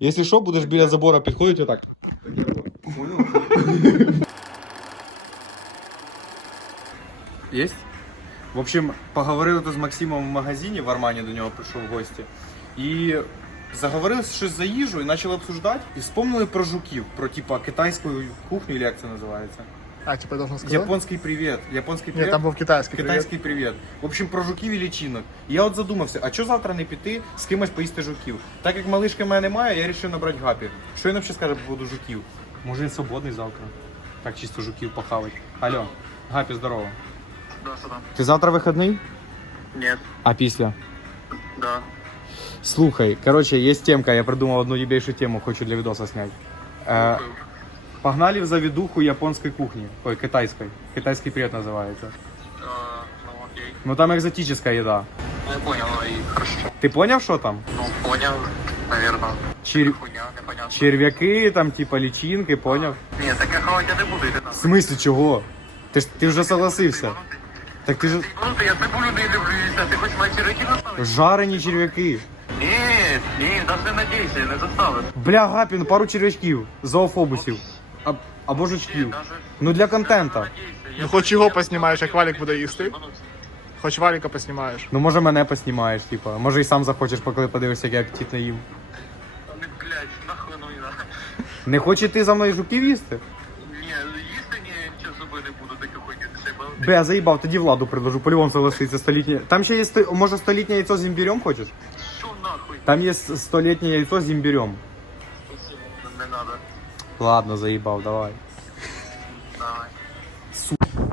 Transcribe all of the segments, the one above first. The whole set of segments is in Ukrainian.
Якщо що, будеш біля забора підходити отак. Есть? В общем, поговорили тут з Максимом в магазині, в Армані до нього прийшов в гості. І заговорили щось за їжу і почали обсуждати. І вспомнили про жуків, про типа китайську кухню, или як це називається. А, типа я должен сказать? Японський привіт. Японський Ні, привіт. там був китайський. привіт. Китайський привіт. В общем, про жуків і лічинок. Я от задумався, а чого завтра не піти з кимось поїсти жуків? Так як малишки в мене немає, я вирішив набрати гапі. Що він взагалі скаже по поводу жуків? Може він свободний завтра? Так чисто жуків похавать. Алло, гапі, здорово. Да, там? Ти завтра вихідний? Нет, А після? да. Слухай, короче, есть темка, я придумал одну ебейшую тему, хочу для видоса снять. Э, погнали в заведуху японской кухни, ой, китайской. Китайский привет называется. А, ну окей. Ну там экзотическая еда. Ну, я понял, и хорошо. Ты понял, что там? Ну, понял, наверное. Чер... Хуйня, непонятно. Черв'яки, там, типа личинки, понял? Нет, так я хавать я не буду, иди В нахуй. смысле чего? Ты, ж- ты вже согласився. Так ти ж Ну, ты, я цибулю не люблю, если ты хочешь мои червяки заставить? жарені черв'яки. Нет, нет, даже не надейся, не заставишь. Бля, Гапін, пару черв'ячків, зоофобусів. А, або жучків. Ну для контента. Ну хоч його поснімаєш, як валік буде їсти. Хоч валіка поснімаєш. Ну може мене поснімаєш, типа. Може і сам захочеш, поки подивишся, як я апетитно їм. Не, блядь, нахуй, ну не надо. Не хочеш ти за мною жуків їсти? Не, если не, ничего с собой не буду, так хуйню, ты себе балдеешь. Бля, заїбав, тоді владу предложу, по-любому согласиться, столітнє. Там ще є, сто- може, столітнє яйцо з імбірем хочеш? Шо нахуй? Там є столітнє яйцо з імбірем. Ладно, заїбав, давай.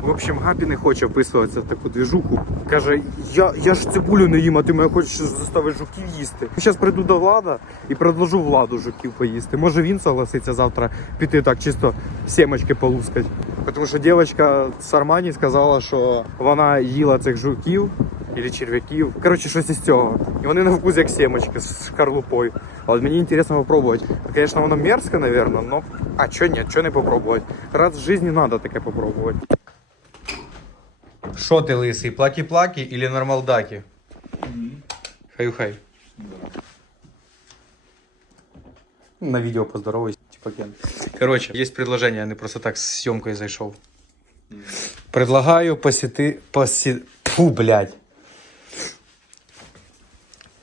В общем, Гапі не хоче вписуватися в таку двіжуху. Каже, я, я ж цибулю не їм, а ти мене хочеш заставити жуків їсти. Зараз прийду до влада і предложу владу жуків поїсти. Може він согласиться завтра піти так чисто сімочки полускать. Тому що дівчинка з Армані сказала, що вона їла цих жуків або черв'яків. Коротше, щось із цього. І вони на вкус як сімочки з шкарлупою. А от мені цікаво попробувати. Звісно, воно мерзко, мабуть, но а чого ні, чого не попробувати? Раз в житті треба таке попробувати. Що ти лисий, плакі-плакі или нормалдаки? Хай-хай. На видео поздоровайся, типа Кен. Короче, есть предложение, я не просто так с съемкой зайшов. Предлагаю посети... Поси... Фу, блядь.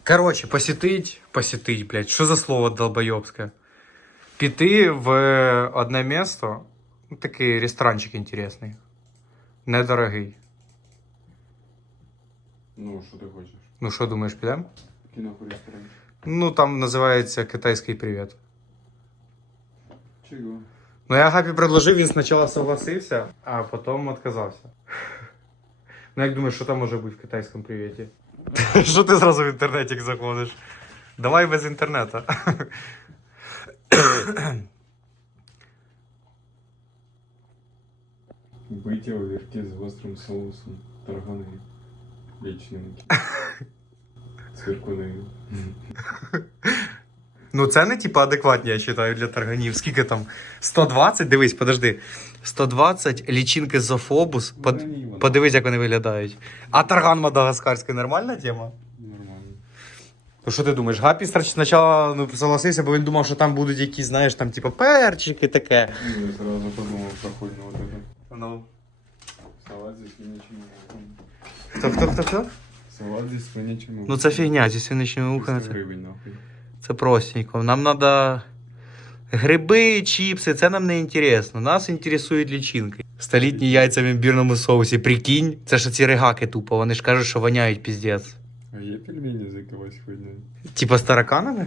Короче, посетить, посетить, блядь, что за слово долбоебское? Піти в одне місто, ну, такий ресторанчик інтересний, недорогий. Ну, що ти хочеш? Ну що думаєш, підемо? Кіноху ресторан. Ну там називається китайський привіт. Чого? Ну я Гапі предложив, він спочатку согласився, а потім відказався. Ну як думаєш, що там може бути в китайському привіті? Що ти зразу в інтернетик заходиш? Давай без інтернету. Биті овірки з гострим соусом, таргани, лічники, циркуни. Ну це не типа адекватні, я вважаю, для тарганів. Скільки там? 120? Дивись, подожди. 120 лічинки зофобус. Под... Таргані. Подивись, як вони виглядають. А тарган мадагаскарський нормальна тема? Нормально. Ну що ти думаєш? Гапі спочатку ну, согласився, бо він думав, що там будуть якісь, знаєш, там типу перчики таке. Ну, я сразу подумав про хуйню вот это. Ну. Салат зі ухом. Хто, хто, хто, хто? Салат зі свинячим ухом. Ну це фігня зі свиничними ухами. Це, гривень, нахуй. це простенько. Нам треба гриби, чіпси, це нам не інтересно. Нас інтересують лічинки. Столітні яйця в імбірному соусі. Прикинь, це ж ці ригаки тупо. Вони ж кажуть, що воняють піздець. А є пельмені з якогось хуйнею? Типа з тараканами?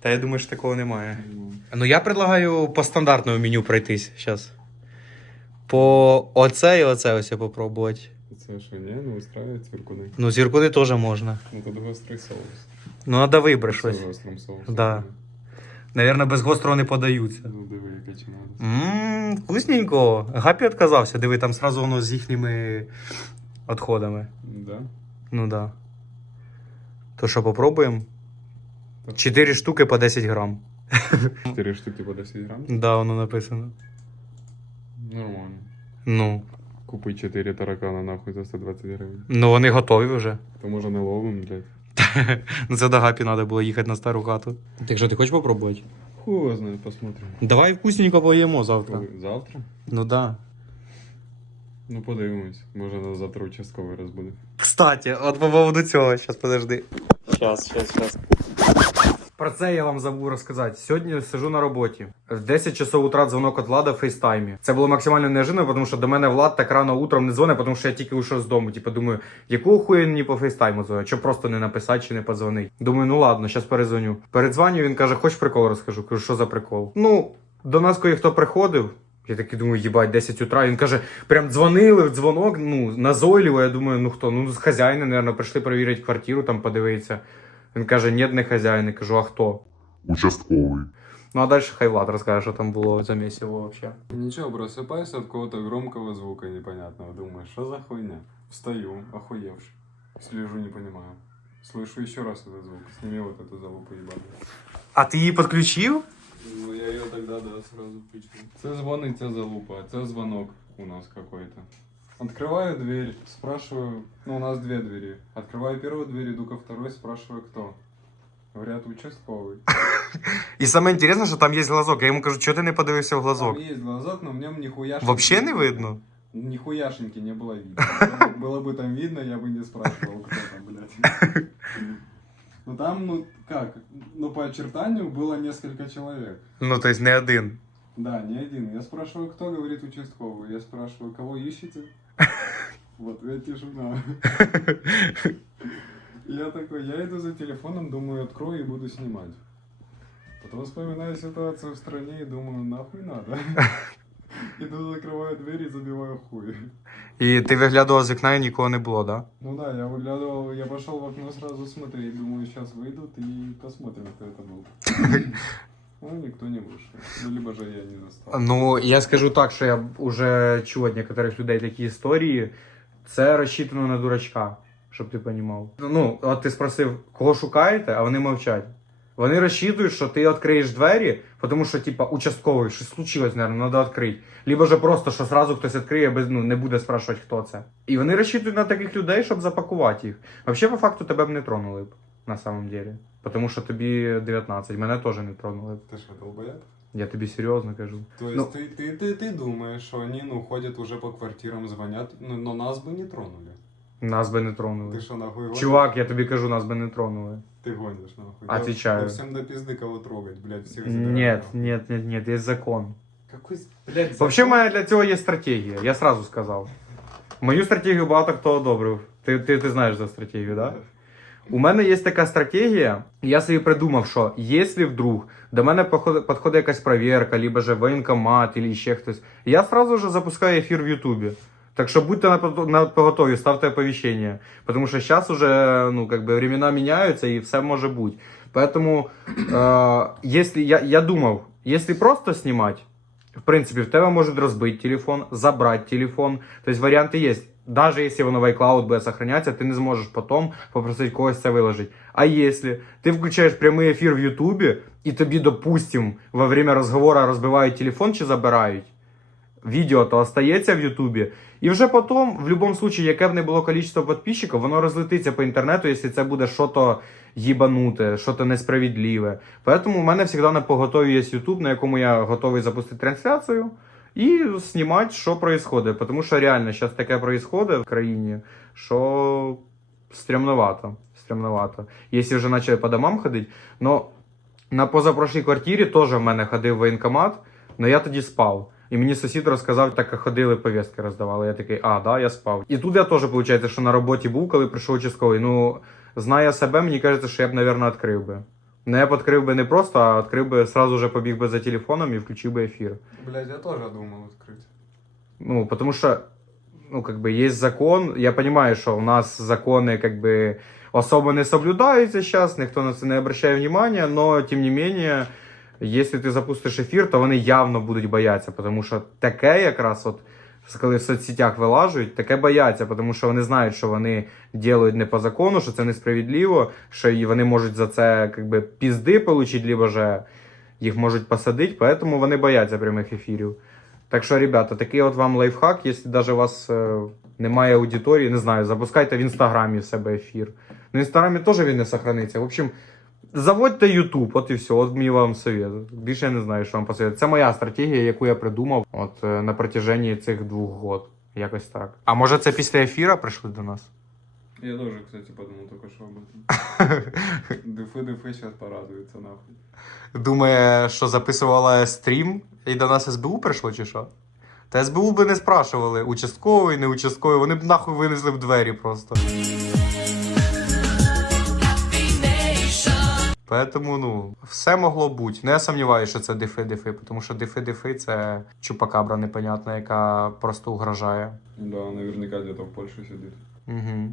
Та я думаю, що такого немає. Ну, Ну я предлагаю по стандартному меню пройтись зараз. По оце і оце ось попробувати. Це що, ні? Не устраиває циркуни? Ну, зіркуди теж можна. Ну, тут гострий соус. Ну, треба вибрати Це щось. з гострим соусом. Да. Навірно, без гострого не подаються. Ну, диви, яка чи надо. Ммм, вкусненько. Гапі відказався. Диви, там сразу воно з їхніми відходами. Да? Ну да. То що, попробуємо? Так. Чотири штуки по 10 грам. 4 штуки по 10 грам? Да, воно написано. Нормально. Ну. Купи 4 таракана нахуй за 120 гривень. Ну вони готові вже. То може не ловим, блядь. Ну це до Гапі треба було їхати на стару хату. Так що, ти хочеш попробувати? Хуй знает, посмотрим. Давай вкусненько поїмо завтра. Завтра? Ну да. Ну подивимось. Може на завтра участковий раз буде. Кстати, от по поводу цього, зараз подожди. Щас, щас, щас. Про це я вам забув розказати. Сьогодні сижу на роботі. В 10 часов утра дзвонок від Влада в фейстаймі. Це було максимально неожиданно, тому що до мене Влад так рано утром не дзвонить, тому що я тільки вийшов з дому. Типу, думаю, якого хуя мені по фейстайму дзвонить? Що просто не написати чи не подзвонить? Думаю, ну ладно, зараз перезвоню. Передзвоню, він каже, хоч прикол розкажу. Кажу, що за прикол? Ну, до нас коли хто приходив. Я такий думаю, їбать, 10 утра. Він каже, прям дзвонили в дзвонок, ну, назойливо. Я думаю, ну хто? Ну, з хазяїни, мабуть, прийшли перевірити квартиру, там подивитися. Він каже, ні, не хазяїн. Я кажу, а хто? Участковый. Ну а далі хай Влад розкаже, що там було за місіво взагалі. Ничего, просыпаюсь от какого-то громкого звука непонятного. Думаю, что за хуйня? Встаю, охуевший. Слежу, не понимаю. Слышу еще раз этот звук. Сними вот эту залупу ебаную. А ти її підключив? Ну, я ее тогда, да, сразу включил. Це дзвонить ця залупа, а це звонок у нас какой-то. Открываю дверь, спрашиваю, ну у нас две двери. Открываю первую дверь, иду ко второй, спрашиваю, кто. Говорят, участковый. І саме інтересне, що там є глазок. Я йому кажу, чого ти не подивився в глазок? Там есть глазок, но в нем нихуя Вообще не видно? Нихуяшеньки не было видно. Было- Было бы там видно, я бы не спрашивал, кто там, блядь. Ну там, ну как, ну по очертанию было несколько человек. Ну, тобто не один. Да, не один. Я спрашиваю, кто говорит участковый. Я спрашиваю, кого ищете? В ответ тишина. Я такой, я иду за телефоном, думаю, открою и буду снимать. Потом вспоминаю ситуацию в стране и думаю, нахуй надо. Иду, закрываю дверь и забиваю хуй. І ти виглядував з вікна і нікого не було, да? Ну да, я выглядывал, я пошел в окно сразу смотреть, думаю, сейчас выйдут и посмотрим, кто это был. Ну, никто не вышел. Ну, либо же я не застал. Ну, я скажу так, що я вже чув від некоторих людей такі історії. Це розчитано на дурачка, щоб ти розумів. Ну, от ти спросив, кого шукаєте, а вони мовчать. Вони розчитують, що ти відкриєш двері, тому що, типа, участковий, щось случилось, наверное, треба відкрити. Либо же просто, що сразу хтось відкриє, без, ну, не буде спрашувати, хто це. І вони розчитують на таких людей, щоб запакувати їх. Взагалі, по факту, тебе б не тронули б, на самом деле. Тому що тобі 19, мене теж не тронули б. Ты что, долбоеб? Я тобі серйозно кажу. То есть Ну- ты, ты, ты, ты думаешь, что они, ну, ходят уже по квартирам, звонят, ну, но нас бы не тронули. Нас би не тронули. Ты что, нахуй гонишь? Чувак, я тобі кажу, нас би не тронули. Ты гонишь, нахуй. Отвечаю. Да, да всем до пизды кого трогать, блядь, всех Нет, забирать, нахуй. нет, нет, нет, є закон. Какой, с- блядь, Вообще, в закон? мене для цього є стратегія, я сразу сказав. Мою стратегію багато хто одобрив. Ти, ти, ти знаєш за стратегію, да? У мене є така стратегія, і я собі придумав, що якщо вдруг до мене походить, підходить якась перевірка, либо же воєнкомат, або ще хтось, я сразу же запускаю ефір в Ютубі. Так що будьте на, пото- на поготові, ставте оповіщення. Тому що зараз уже, ну, как бы, времена міняються і все може бути. Поэтому, э, если, я, я думав, если просто снимать, в принципе, в тебе можуть розбити телефон, забрати телефон. Тобто варіанти є. Даже если воно в iCloud буде сохранятися, ти не зможеш потім попросити когось це виложити. А якщо ти включаєш прямий ефір в Ютубі, і тобі, допустим, во время розговору розбивають телефон чи забирають, відео то остається в Ютубі. І вже потім, в будь-якому випадку, яке б не було кількість підписчиків, воно розлетиться по інтернету, якщо це буде щось їбануте, щось несправедливе. Поэтому у мене завжди на поготові є YouTube, на якому я готовий запустити трансляцію і знімати, що відбувається. Тому що реально зараз таке відбувається в країні, що стрімновато. Стрімновато. Якщо вже почали по домам ходити, но на позапрошлій квартирі теж в мене ходив воєнкомат, але я тоді спав. І мені сусід розказав, так ходили, повістки роздавали. Я такий, а, да, я спав. І тут я теж, виходить, що на роботі був, коли прийшов участковий. Ну, зная себе, мені кажеться, що я б, мабуть, відкрив би. Ну, я б відкрив би не просто, а відкрив би, сразу же побіг би за телефоном і включив би ефір. Блядь, я тоже думал открыть. Ну, потому что, ну, как бы, есть закон. Я понимаю, что у нас законы, как бы, особо не соблюдаються сейчас, ніхто на це не обращає внимания, но, тем не менее, если ти запустиш ефір, то вони явно будуть боятися, тому що таке якраз от, коли в соцсетях вилажують, таке бояться, тому що вони знають, що вони ділають не по закону, що це несправедливо, що вони можуть за це, как би, пізди получить, либо же їх можуть посадити, поэтому вони бояться прямих ефірів. Так що, ребята, такий от вам лайфхак, якщо навіть у вас е, немає аудиторії, не знаю, запускайте в інстаграмі в себе ефір. На інстаграмі теж він не сохраниться. В общем, заводьте Ютуб, от і все, от мій вам совет. Більше я не знаю, що вам посоветувати. Це моя стратегія, яку я придумав от, е, на протяженні цих двох год. Якось так. А може це після ефіра прийшли до нас? Я тоже, кстати, подумал только что об этом. Дефы-дефы сейчас порадуются нахуй. Думає, що записувала стрім і до нас СБУ прийшло чи що? Та СБУ би не спрашували, участковий, не участковий, вони б нахуй винесли в двері просто. Поэтому, ну, все могло бути. Ну, я сумніваюся, що це дефи-дефи, тому що дефи-дефи це чупакабра непонятна, яка просто угрожає. Да, наверняка где-то в Польше сидит. Угу.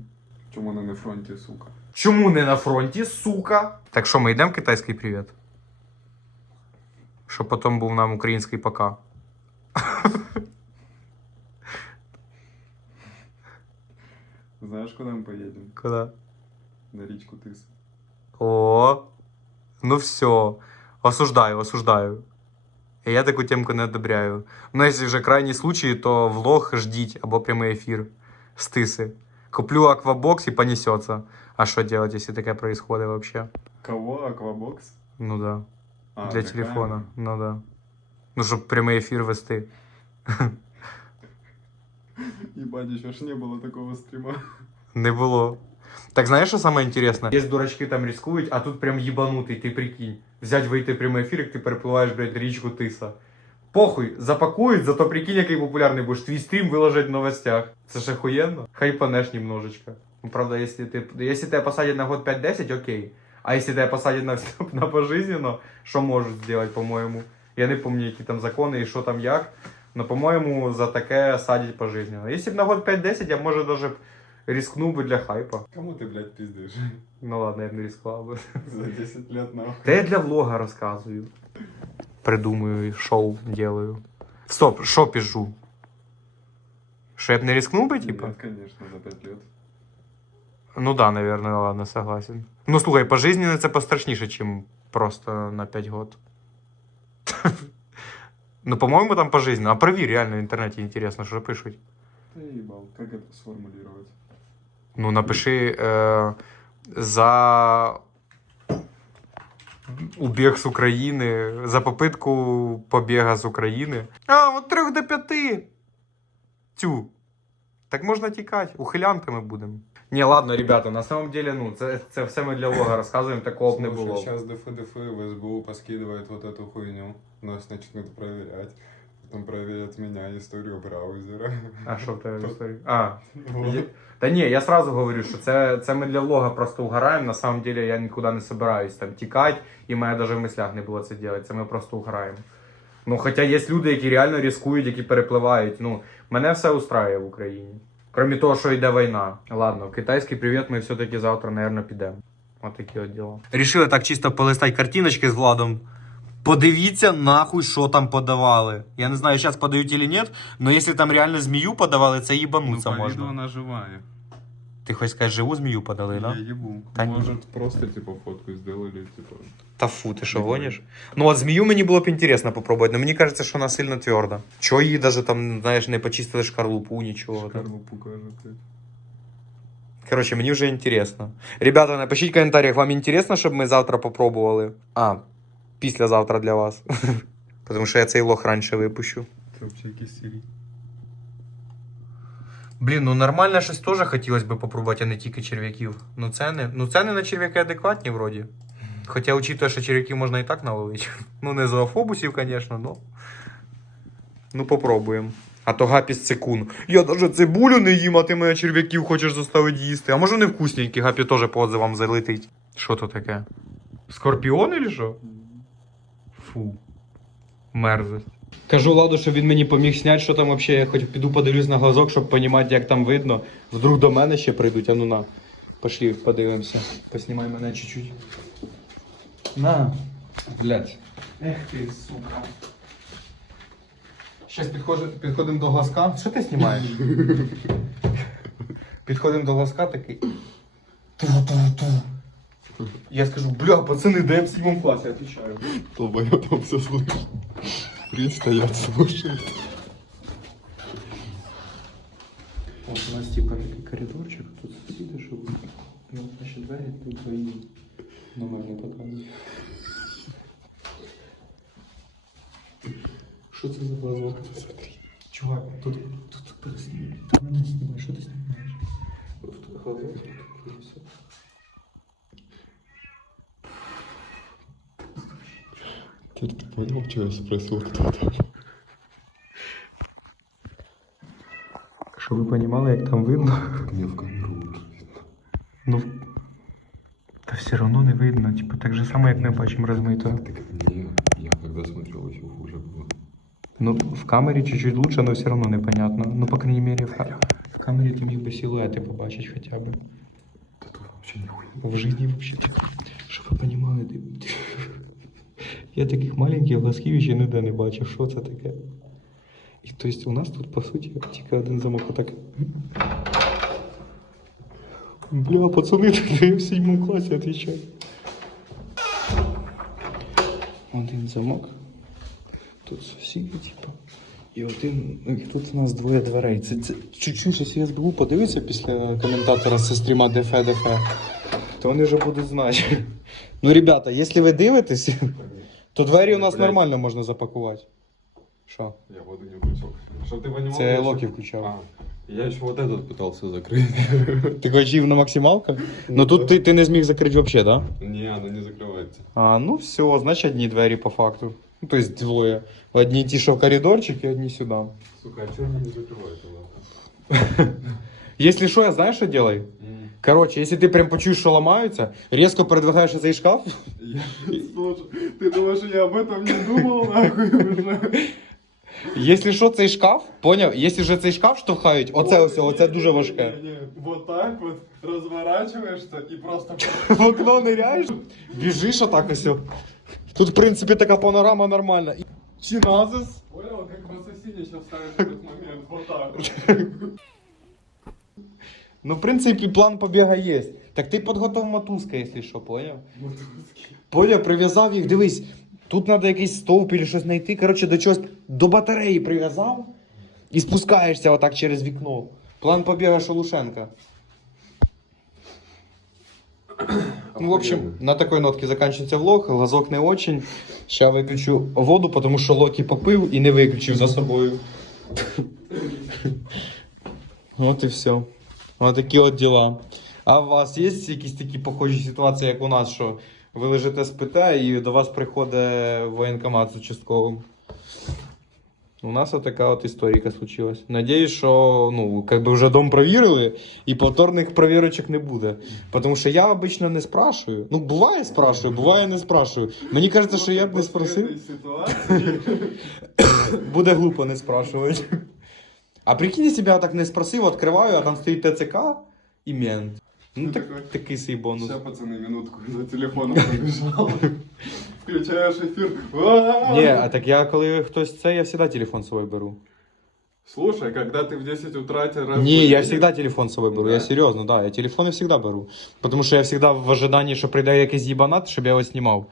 Чем она на фронте, сука? Чому не на фронті, сука? Так що, ми йдемо китайський привіт? Щоб потім був нам український пока. Знаешь, куда мы поедем? Куди? На речку Тыс. О, ну все. Осуждаю, осуждаю. І я таку темку не одобряю. Ну, якщо вже крайній случай, то влог ждіть або прямий ефір з тиси. Куплю аквабокс і понесеться. А що делать, якщо таке происходит вообще? Кого? Аквабокс? Ну да. А, Для для телефона. камеры. Ну да. Ну, щоб прямий ефір вести. Ебать, еще ж не было такого стрима. Не було. Так знаєш, що саме інтересне? Є дурачки там рискують, а тут прям їбанутий, ти прикинь. Взять вийти в прямий ефір, як ти перепливаєш, блядь, річку Тиса. Похуй, запакують, зато прикинь, який популярний будеш. Твій стрім виложать в новостях. Це ж охуєнно. Хайпанеш немножечко. Ну, правда, якщо ти, якщо тебе посадять на год 5-10, окей. А якщо тебе посадять на, на пожизненно, що можуть зробити, по-моєму? Я не пам'ятаю, які там закони і що там як. Но, по-моєму, за таке садять пожизненно. Якщо б на год 5-10, я може даже б рискнув би для хайпа. Кому ты, блядь, пиздишь? Ну ладно, я б не рискував би. За 10 лет нахуй. Та я для влога розказую. Придумую, шоу делаю. Стоп, що піжу? Що я б не рискнув би, типа? Нет, конечно, за 5 лет. Ну да, наверное, ладно, согласен. Ну слухай, пожизненно це пострашніше, чим просто на 5 год. Ну, по-моєму, там пожизненно. А провір, реально в інтернеті інтересно, що пишуть. Ты ебал, как это сформулировать? Ну, напиши е, за убіг з України, за попитку побіга з України. А, от 3 до 5. Тю. Так можна тікати, ухилянками будемо. Ні, ладно, ребята, на самом деле, ну, це, це все ми для влога розказуємо, такого б не було. Сейчас ДФ-ДФ в СБУ поскидывает вот эту хуйню. Нас начнут проверять. Потом проверят меня, историю браузера. А що в тебе в історії? А, Вот. Та ні, я сразу говорю, що це, це ми для влога просто угораємо. На самом деле я нікуди не собираюсь там тікати, і мене навіть в мислях не було це робити. Це ми просто угораємо. Ну, хоча є люди, які реально ризикують, які перепливають. Ну, мене все устраює в Україні. Крім того, що йде війна. Ладно, в китайський привіт ми все-таки завтра, мабуть, підемо. Отакі от діла. Рішили так чисто полистати картиночки з Владом. Подивіться нахуй, що там подавали. Я не знаю, зараз подають чи ні, але якщо там реально змію подавали, це їбануться Ну, по можна. виду она живая. Ти хоч скажеш, живу змію подали, да? Я ебу. Да не. Может, просто, типа, фотку сделали, типа... Та фу, ти що Не гониш? Ну от змію мені було б інтересно попробувати, але мені кажеться, що вона сильно тверда. Чого її навіть там, знаєш, не почистили шкарлупу, нічого. там. Шкарлупу, кажется. Коротше, мені вже інтересно. Ребята, напишіть в коментарях, вам інтересно, щоб ми завтра попробували? А, післязавтра для вас. Тому що я цей лох раніше випущу. Это вообще кисели. Блін, ну нормально щось теж хотілося б попробувати, а не тільки черв'яків. Ну ціни, ну ціни на черв'яки адекватні вроді. Хоча, учитывая, що черв'яків можна і так наловити. Ну, не з автобусів, звісно, но. Ну, попробуємо. А то гапіс цикун. Я навіть цибулю не їм, а ти мене черв'яків хочеш заставити їсти. А може вони вкусненькі, гапі теж по отзивам залетить. Що то таке? Скорпіон чи що? Фу. Мерзость. Кажу Ладу, щоб він мені поміг зняти, що там взагалі. Я хоч піду подивлюсь на глазок, щоб розуміти, як там видно. Вдруг до мене ще прийдуть, а ну на. Пошли, подивимося. Поснімай мене чуть-чуть. На. Блять. Ех ти, сука. Щас підходимо до глазка. Що ти знімаєш? підходимо до глазка такий. Ту-ту-ту. Я скажу, бля, пацаны, да я в седьмом классе, отвечаю. Долбоёб, там все слышит. Блин, стоят, слушают. Вот у нас типа такой коридорчик, тут видишь, живут. ну, вот наши двери, тут твои номер не показывает. Что это за глазок? Смотри. Чувак, тут, тут, тут, тут, тут, тут, тут, тут, тут, тут, тут, тут, тут, тут, тут, понял, что я спросил, кто там? Щоб ви розуміли, як там видно. Мне в камеру лучше видно. Ну, та все одно не видно. Типу, так же само, як ми бачимо розмито. Так мне, я когда смотрел, еще хуже было. Ну, в камері чуть-чуть лучше, но все равно непонятно. Ну, по крайней мере, в, ка- в камері ти міг би силуети побачити хоча б. Да тут вообще нихуя. В житті вообще. Щоб ви розуміли, я таких маленьких глазків ще ніде не бачив. Що це таке? І то есть у нас тут, по суті, тільки один замок отак. Бля, пацани, в седьмому класі отвечаю. Один замок. Тут сусіди, типу. І один. ну, тут у нас двоє дверей. Це, це чуть-чуть щось СБУ подивиться після коментатора зі стріма ДФ ДФ. То вони вже будуть знати. Ну, ребята, якщо ви дивитесь, то двері у нас Блядь. нормально можна запакувати. Що? Я воду не включил. Чтоб ты понимал. Це я Локі ещё- включав. А, я еще вот этот пытался закрыть. Ти хотів на максималках? Ну тут ти, ти не зміг закрити взагалі, так? Да? Не, она не закрывается. А, ну все, значить одні двері по факту. Ну, то есть двоє. Одні ті, що в коридорчик, і одні сюди. Сука, а что она не закрывается, ладно? Если что, я знаешь, что делай? Короче, если ты прям почуешь, что ломаются, резко продвигаешь цей шкаф, Слушай, ты думаешь, я об этом не думал, нахуй, уже? Если що, цей шкаф, поняв? Якщо вже цей шкаф штовхають, оце ось, оце дуже важке. Не-не-не, Вот так вот разворачиваешься и просто... В окно ниряєш, біжиш отак ось. Тут, в принципі, така панорама нормальна. І Чиназис. Понял, как в ассасине сейчас ставишь этот момент, вот так вот. Ну, в принципі, план побіга є. Так ти підготов мотузка, якщо що, поняв? Поняв, прив'язав їх, дивись, тут треба якийсь стовп чи щось знайти. Коротше, до чогось до батареї прив'язав і спускаєшся отак через вікно. План побіга Шелушенка. Ну, в общем, на такой нотке заканчивается влог. Глазок не очень. Сейчас выключу воду, потому що Локі попив і не виключив за собою. От і все. Ось такі от діла. А у вас є якісь такі похожі ситуації, як у нас, що ви лежите спите і до вас приходить воєнкомат з участковим? У нас вот така от історія случилась. Надіюсь, що ну, как бы вже дом провірили і повторних провірочок не буде. Тому що я обично не спрашиваю. Ну, буває спрашиваю, буває не спрашиваю. Мені кажеться, що я б не спросив. Буде глупо не спрашивати. А прикинь, якщо б я так не спросив, відкриваю, а там стоїть ТЦК і мент. Ну так, Такой. такий свій бонус. Сейчас, пацаны, минутку, за телефоном побежал. Включаешь эфир. А-а-а! Ні, а так я коли хтось це, я завжди телефон з собою беру. Слушай, когда ты в 10 утра тебя разбудили- Ні, я завжди телефон з собою беру. Я Да? серйозно, да, я телефони завжди беру. Тому що я завжди в ожиданні, що прийде якийсь їбанат, щоб я його знімав.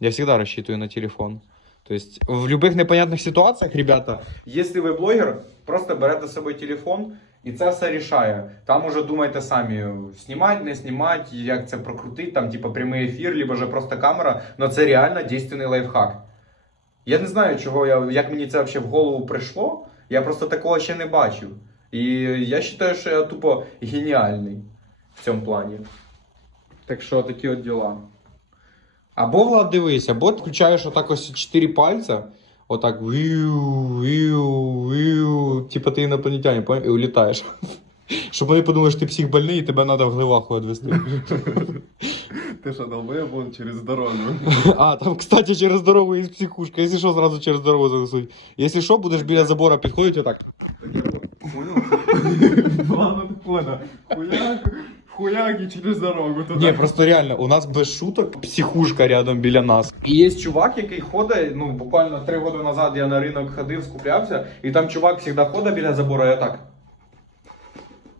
Я завжди розчитую на телефон. То есть в любых непонятных ситуациях, ребята, если ви блогер, просто берете з собою телефон і це все рішає. Там уже думайте самі, знімати, не знімати, як це прокрутити, там, типа прямий ефір, либо же просто камера. Но це реально действенний лайфхак. Я не знаю, чого я, як мені це взагалі в голову прийшло. Я просто такого ще не бачив. І я вважаю, що я тупо геніальний в цьому плані. Так що такі от діла. Або Влад, дивись, або ти включаєш отак ось чотири пальця, отак віу, віу, віу, типа ти інопланетянин? І улітаєш. Щоб вони подумали, що ти псих больний і тебе треба в гливаху відвести. Ты что, долбоеб, он через дорогу. А, там, кстати, через дорогу є психушка. Якщо що, зразу через дорогу занесуть. Якщо що, будеш біля забора підходити отак. Ладно, ты понял. Хуяк, хуяк через дорогу туда. Ні, просто реально, у нас без шуток психушка рядом біля нас. І є чувак, який ходить, ну буквально три роки назад я на ринок ходив, скуплявся, і там чувак завжди ходить біля забору, я так.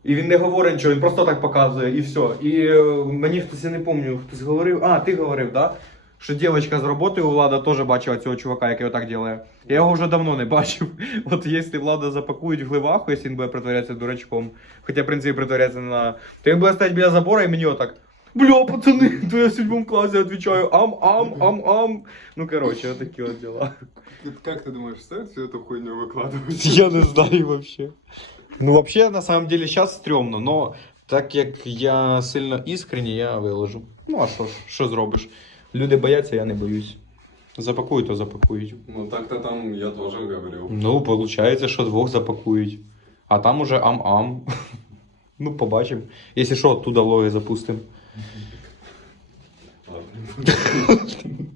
І він не говорить нічого, він просто так показує, і все. І е, мені хтось я не пам'ятаю, хтось говорив, а, ти говорив, да? що дівчинка з роботи у Влада теж бачила цього чувака, який отак робить. Я його вже давно не бачив. От якщо Влада запакують в гливаху, якщо він буде притворятися дурачком, хоча, в принципі, притворятися не на. То він буде стояти біля забора і мені отак. Бля, пацани, то я в седьмому класі відповідаю ам, ам, ам, ам. Ну, коротше, отакі от діла. Как ты думаешь, стоит всю эту хуйню выкладывать? Я не знаю вообще. Ну, вообще, на самом деле, сейчас стрёмно, но так як я сильно іскренній, я виложу. Ну, а що ж, що зробиш? Люди бояться, я не боюсь. Запакують, то запакують. Ну так-то там я тоже говорил. Ну, виходить, що двох запакують. А там уже ам-ам. Ну, побачимо. Якщо що, оттуда логи запустимо. Ладно.